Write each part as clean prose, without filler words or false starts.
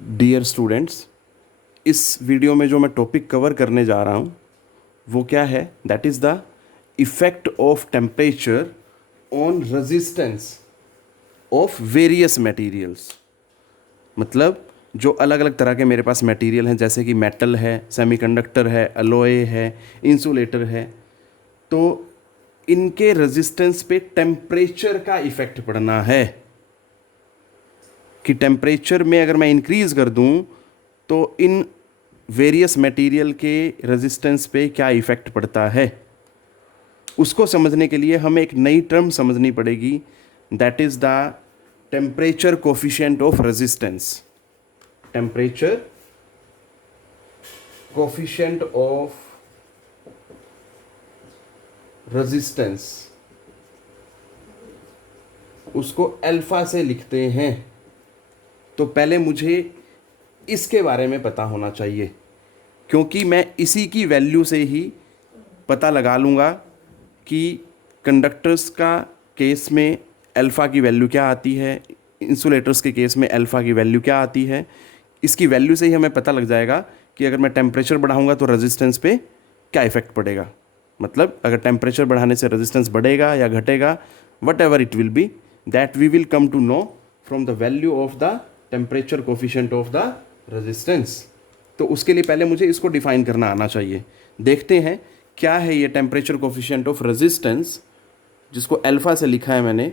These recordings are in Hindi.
डियर स्टूडेंट्स, इस वीडियो में जो मैं टॉपिक कवर करने जा रहा हूँ वो क्या है? That is the effect of temperature on resistance of various materials. मतलब जो अलग अलग तरह के मेरे पास मटेरियल हैं, जैसे कि मेटल है, सेमीकंडक्टर है, अलॉय है, इंसुलेटर है, तो इनके रेजिस्टेंस पे टेम्परेचर का इफ़ेक्ट पड़ना है कि टेम्परेचर में अगर मैं इंक्रीज़ कर दूं तो इन वेरियस मटेरियल के रेजिस्टेंस पे क्या इफ़ेक्ट पड़ता है। उसको समझने के लिए हमें एक नई टर्म समझनी पड़ेगी, that is the temperature coefficient of resistance. Temperature coefficient of resistance, उसको अल्फा से लिखते हैं। तो पहले मुझे इसके बारे में पता होना चाहिए, क्योंकि मैं इसी की वैल्यू से ही पता लगा लूँगा कि कंडक्टर्स का केस में अल्फ़ा की वैल्यू क्या आती है, इंसुलेटर्स के केस में अल्फ़ा की वैल्यू क्या आती है। इसकी वैल्यू से ही हमें पता लग जाएगा कि अगर मैं टेम्परेचर बढ़ाऊँगा तो रेजिस्टेंस पे क्या इफ़ेक्ट पड़ेगा। मतलब अगर टेम्परेचर बढ़ाने से रेजिस्टेंस बढ़ेगा या घटेगा, whatever it will be, that we will come to know from the value of the temperature coefficient of the resistance. तो उसके लिए पहले मुझे इसको डिफाइन करना आना चाहिए। देखते हैं क्या है ये टेम्परेचर कोफिशिएंट ऑफ रेजिस्टेंस, जिसको अल्फ़ा से लिखा है मैंने।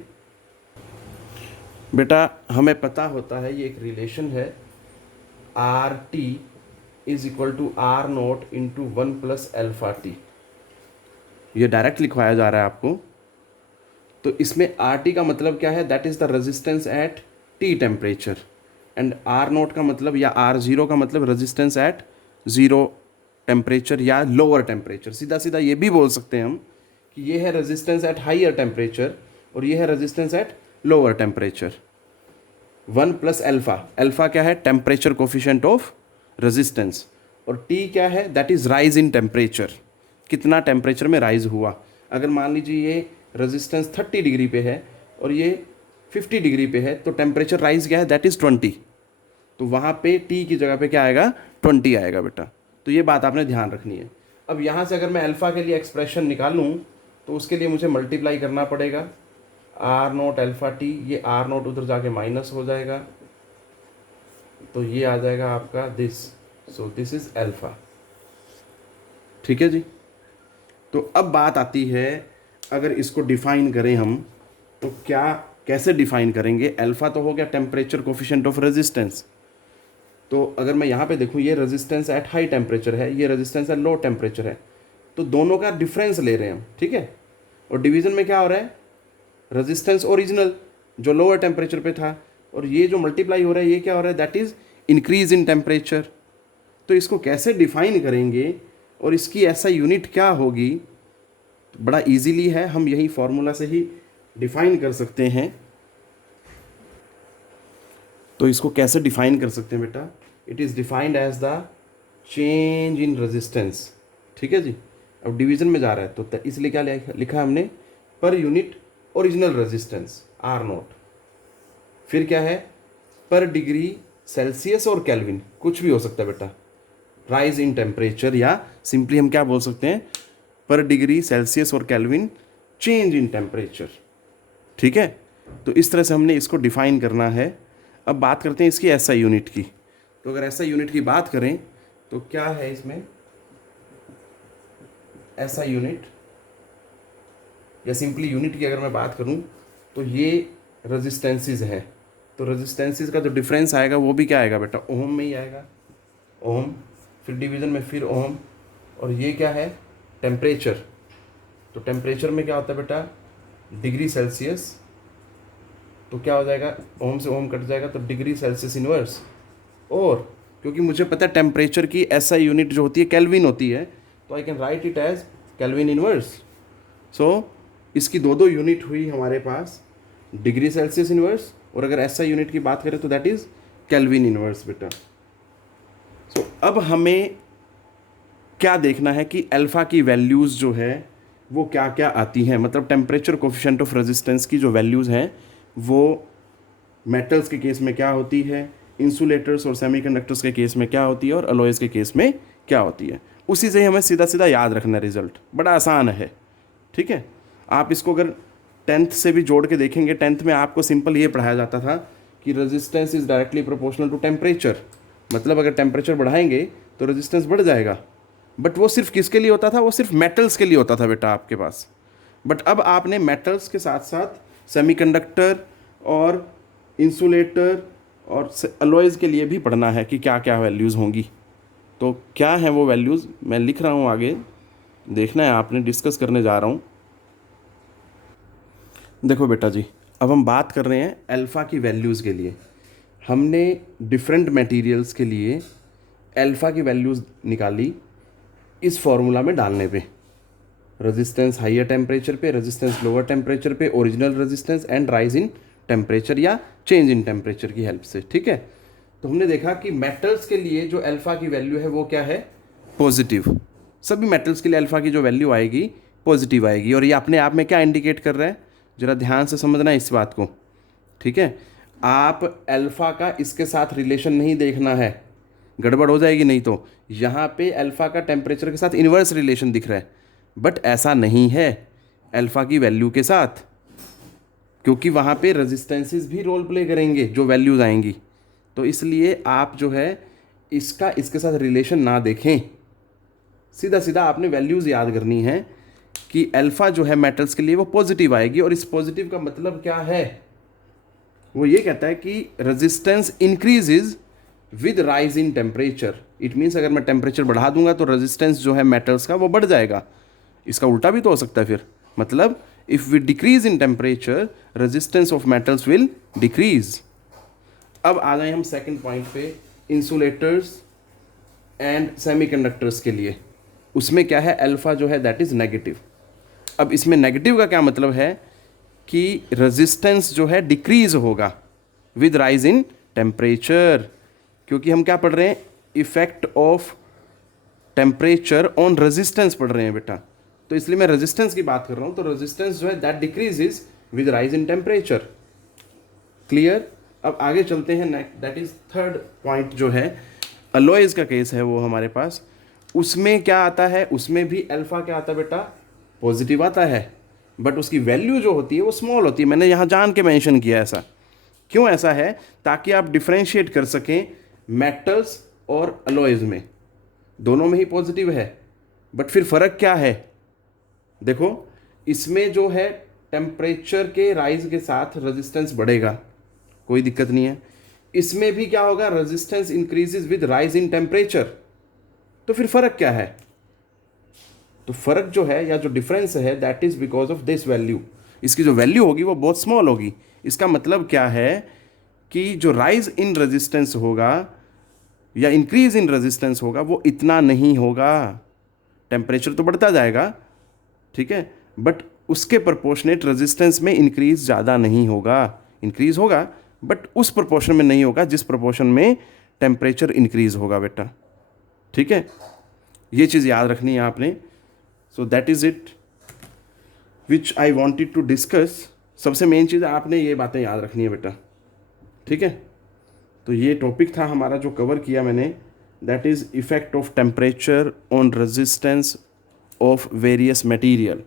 बेटा हमें पता होता है ये एक रिलेशन है, R T is equal to R naught into 1+α t। ये डायरेक्ट लिखवाया जा रहा है आपको। तो इसमें आर टी का मतलब क्या है? That is the resistance at T temperature, and R naught का मतलब या आर ज़ीरो का मतलब रेजिस्टेंस एट ज़ीरो टेम्परेचर या लोअर टेम्परेचर। सीधा सीधा ये भी बोल सकते हैं हम कि ये है रेजिस्टेंस एट हाइयर टेम्परेचर और ये है resistance at lower temperature. 1+α, alpha क्या है? Temperature coefficient of resistance. और टी क्या है? That is rise in temperature, कितना टेम्परेचर में राइज हुआ। अगर मान लीजिए ये रेजिस्टेंस 30 डिग्री पे है और ये 50 डिग्री पे है, तो टेम्परेचर राइज क्या है? That is 20। तो वहाँ पे टी की जगह पे क्या आएगा? 20 आएगा बेटा। तो ये बात आपने ध्यान रखनी है। अब यहाँ से अगर मैं अल्फ़ा के लिए एक्सप्रेशन निकालूँ तो उसके लिए मुझे मल्टीप्लाई करना पड़ेगा आर नोट अल्फ़ा टी। ये आर नोट उधर जाके माइनस हो जाएगा, तो ये आ जाएगा आपका this. So this is alpha. ठीक है जी। तो अब बात आती है, अगर इसको डिफाइन करें हम तो क्या कैसे डिफाइन करेंगे? अल्फ़ा तो हो गया टेम्परेचर कोफिशिएंट ऑफ रेजिस्टेंस। तो अगर मैं यहाँ पे देखूँ, ये रेजिस्टेंस एट हाई टेम्परेचर है, ये रेजिस्टेंस एट लो टेम्परेचर है, तो दोनों का डिफरेंस ले रहे हैं हम। ठीक है। और डिवीजन में क्या हो रहा है? रेजिस्टेंस ओरिजिनल जो लोअर टेम्परेचर पे था, और ये जो मल्टीप्लाई हो रहा है ये क्या हो रहा है? That is increase in temperature. तो इसको कैसे डिफाइन करेंगे और इसकी ऐसा यूनिट क्या होगी? बड़ा इजीली है, हम यही फॉर्मूला से ही डिफाइन कर सकते हैं। तो इसको कैसे डिफाइन कर सकते हैं बेटा? It is defined as the change in resistance. ठीक है जी। अब डिवीजन में जा रहा है तो इसलिए क्या लिखा है हमने? Per unit original resistance R note. फिर क्या है? पर डिग्री सेल्सियस और केल्विन, कुछ भी हो सकता है बेटा, राइज इन टेम्परेचर, या सिंपली हम क्या बोल सकते हैं? पर डिग्री सेल्सियस और केल्विन चेंज इन टेम्परेचर। ठीक है। तो इस तरह से हमने इसको डिफाइन करना है। अब बात करते हैं इसकी एसआई यूनिट की। तो अगर एसआई यूनिट की बात करें तो क्या है इसमें? एसआई यूनिट या सिंपली यूनिट की अगर मैं बात करूं तो ये रेजिस्टेंसेस है। तो रेजिस्टेंसेस का जो डिफरेंस आएगा वो भी क्या आएगा बेटा? ओम में ही आएगा। ओम, फिर डिवीजन में फिर ओम, और ये क्या है? टेम्परेचर। तो टेम्परेचर में क्या होता है बेटा? Degree Celsius. तो क्या हो जाएगा? ओम से ओम कट जाएगा तो डिग्री सेल्सियस इनवर्स। और क्योंकि मुझे पता है टेम्परेचर की एसआई यूनिट जो होती है केल्विन होती है, तो I can write it as kelvin inverse. So इसकी दो दो यूनिट हुई हमारे पास, डिग्री सेल्सियस इनवर्स, और अगर एसआई यूनिट की बात करें तो दैट इज़ केल्विन इनवर्स बेटा। सो अब हमें क्या देखना है कि अल्फ़ा की वैल्यूज़ जो है वो क्या क्या आती हैं। मतलब टेम्परेचर कोफिशिएंट ऑफ रेजिस्टेंस की जो वैल्यूज़ हैं वो मेटल्स के केस में क्या होती है, इंसुलेटर्स और सेमीकंडक्टर्स के केस में क्या होती है और अलॉयज़ के केस में क्या होती है। उसी से ही हमें सीधा सीधा याद रखना है, रिजल्ट बड़ा आसान है। ठीक है, आप इसको अगर 10th से भी जोड़ के देखेंगे, 10th में आपको सिंपल ये पढ़ाया जाता था कि resistance is directly proportional to temperature, मतलब अगर टेम्परेचर बढ़ाएंगे तो रेजिस्टेंस बढ़ जाएगा। बट वो सिर्फ किसके लिए होता था, वो सिर्फ मेटल्स के लिए होता था बेटा आपके पास। बट अब आपने मेटल्स के साथ साथ सेमीकंडक्टर और इंसुलेटर और अलॉयज़ के लिए भी पढ़ना है कि क्या क्या वैल्यूज़ होंगी। तो क्या है वो वैल्यूज़ मैं लिख रहा हूँ, आगे देखना है आपने, डिस्कस करने जा रहा हूँ। देखो बेटा जी, अब हम बात कर रहे हैं अल्फ़ा की वैल्यूज़ के लिए। हमने डिफरेंट मटेरियल्स के लिए अल्फ़ा की वैल्यूज़ निकाली इस फॉर्मूला में डालने पे, रेजिस्टेंस हाइयर टेम्परेचर पे, रेजिस्टेंस लोअर टेम्परेचर पे, original resistance and rise in temperature या चेंज इन टेम्परेचर की हेल्प से। ठीक है, तो हमने देखा कि मेटल्स के लिए जो अल्फ़ा की वैल्यू है वो क्या है, पॉजिटिव। सभी मेटल्स के लिए अल्फ़ा की जो वैल्यू आएगी पॉजिटिव आएगी। और ये अपने आप में क्या इंडिकेट कर रहा है, ज़रा ध्यान से समझना है इस बात को। ठीक है, आप अल्फ़ा का इसके साथ रिलेशन नहीं देखना है, गड़बड़ हो जाएगी नहीं तो। यहाँ पे अल्फ़ा का टेम्परेचर के साथ इन्वर्स रिलेशन दिख रहा है, बट ऐसा नहीं है अल्फ़ा की वैल्यू के साथ, क्योंकि वहाँ पे रेजिस्टेंसेस भी रोल प्ले करेंगे जो वैल्यूज़ आएंगी। तो इसलिए आप जो है इसका इसके साथ रिलेशन ना देखें, सीधा सीधा आपने वैल्यूज़ याद करनी है कि अल्फ़ा जो है मेटल्स के लिए वो पॉजिटिव आएगी। और इस पॉजिटिव का मतलब क्या है, वो ये कहता है कि resistance increases with rise in temperature. It means अगर मैं टेम्परेचर बढ़ा दूंगा तो रेजिस्टेंस जो है मेटल्स का वो बढ़ जाएगा। इसका उल्टा भी तो हो सकता है फिर, मतलब if we decrease in temperature resistance of metals will decrease. अब आ जाए हम सेकंड पॉइंट पे, इंसुलेटर्स एंड सेमीकंडक्टर्स के लिए। उसमें क्या है, अल्फ़ा जो है दैट इज़ नेगेटिव। अब इसमें नेगेटिव का क्या मतलब है कि रेजिस्टेंस जो है डिक्रीज होगा विद राइज इन टेम्परेचर, क्योंकि हम क्या पढ़ रहे हैं, effect of temperature on resistance पढ़ रहे हैं बेटा। तो इसलिए मैं रेजिस्टेंस की बात कर रहा हूँ। तो रेजिस्टेंस जो है that decreases with rise in temperature. Clear. अब आगे चलते हैं, दैट इज थर्ड पॉइंट जो है अलॉयज़ का केस है वो हमारे पास। उसमें क्या आता है, उसमें भी अल्फ़ा क्या आता है बेटा, पॉजिटिव आता है, बट उसकी वैल्यू जो होती है वो स्मॉल होती है। मैंने यहाँ जान के मेंशन किया ऐसा, क्यों ऐसा है, ताकि आप डिफ्रेंशिएट कर सकें मेटल्स और अलॉयज़ में। दोनों में ही पॉजिटिव है, बट फिर फ़र्क क्या है, देखो इसमें जो है टेम्परेचर के राइज के साथ रेजिस्टेंस बढ़ेगा, कोई दिक्कत नहीं है। इसमें भी क्या होगा, resistance increases with rise in temperature. तो फिर फ़र्क क्या है, तो फ़र्क जो है या जो डिफरेंस है that is because of this value. इसकी जो वैल्यू होगी वो बहुत स्मॉल होगी। इसका मतलब क्या है कि जो राइज इन रेजिस्टेंस होगा या इंक्रीज इन रेजिस्टेंस होगा वो इतना नहीं होगा। टेम्परेचर तो बढ़ता जाएगा, ठीक है, बट उसके प्रोपोर्शनेट रेजिस्टेंस में इंक्रीज ज़्यादा नहीं होगा। इंक्रीज होगा बट उस प्रोपोर्शन में नहीं होगा जिस प्रोपोर्शन में टेम्परेचर इंक्रीज होगा बेटा। ठीक है, ये चीज़ याद रखनी है आपने। So that is it which I wanted to discuss. सबसे मेन चीज़ आपने ये बातें याद रखनी है बेटा। ठीक है, तो ये टॉपिक था हमारा जो कवर किया मैंने, that is effect of temperature on resistance of various material.